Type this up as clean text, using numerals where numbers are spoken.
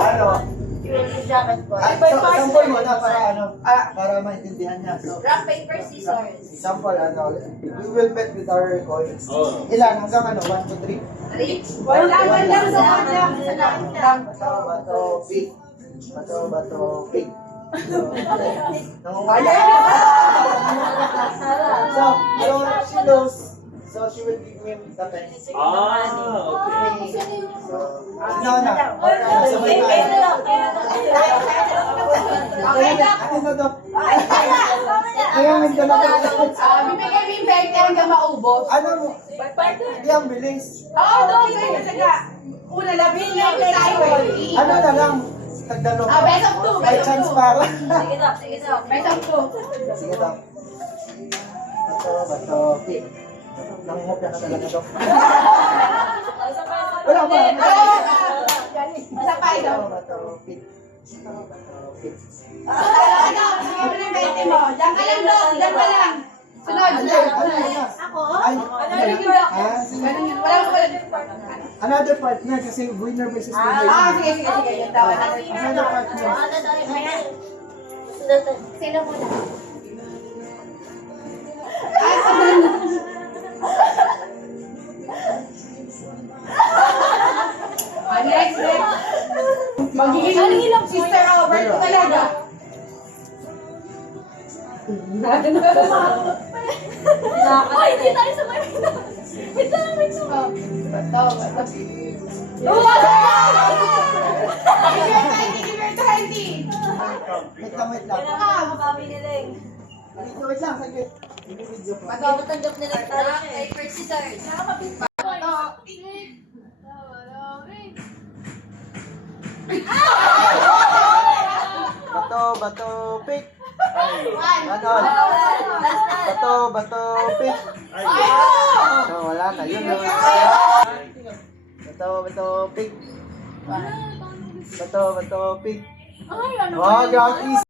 Ano? Yung jacket ko. Sample mo na para maintindihan niya. So, Rock, paper, scissors. example, we will bet with our coins. Ilan? Hanggang 1, 2, 3? 3. Wala lang sa kanya. Bato, pig. Bato, pig. Nangungala. So, she knows. So, she will give me the pen. Okay. So, no. Sabay na. Ano na to? Kaya may dalawa. Bibigay mo yung 20 hanggang maubos. Ano mo? Hindi ang bilis. Oo, okay. Una, labing lang tayo. Ano na lang? Tagdalo. Best of 2. May chance para. Sige, Doc. Best of 2. Sige daw. Bato, pig. Nangungopya ka talaga daw. Wala ba? Isa pa ito. Bato, pig. Ano? Sige mo ng 20 mo. Diyan ka lang, Doc. Diyan ka lang. Sunod. Ako? Ay, sige. Another partner kasi winner versus winner. Sige. Yung tawa natin. Another partner. Sino muna? Next. Magiging Sister Albert ko talaga. Ay, hindi tayo sa Marina. Wait lang. Bato. Give her 20. Wait lang. Mapapiniling. Wait lang, saglit. Video ko. Matanggap nila yung talo siya eh. Paper, scissors. Bato, pig. One. Ano? Bato, pig. So, wala na. Yun na. Bato, pig. Bato, pig. Ay, ano Wag, ang easy.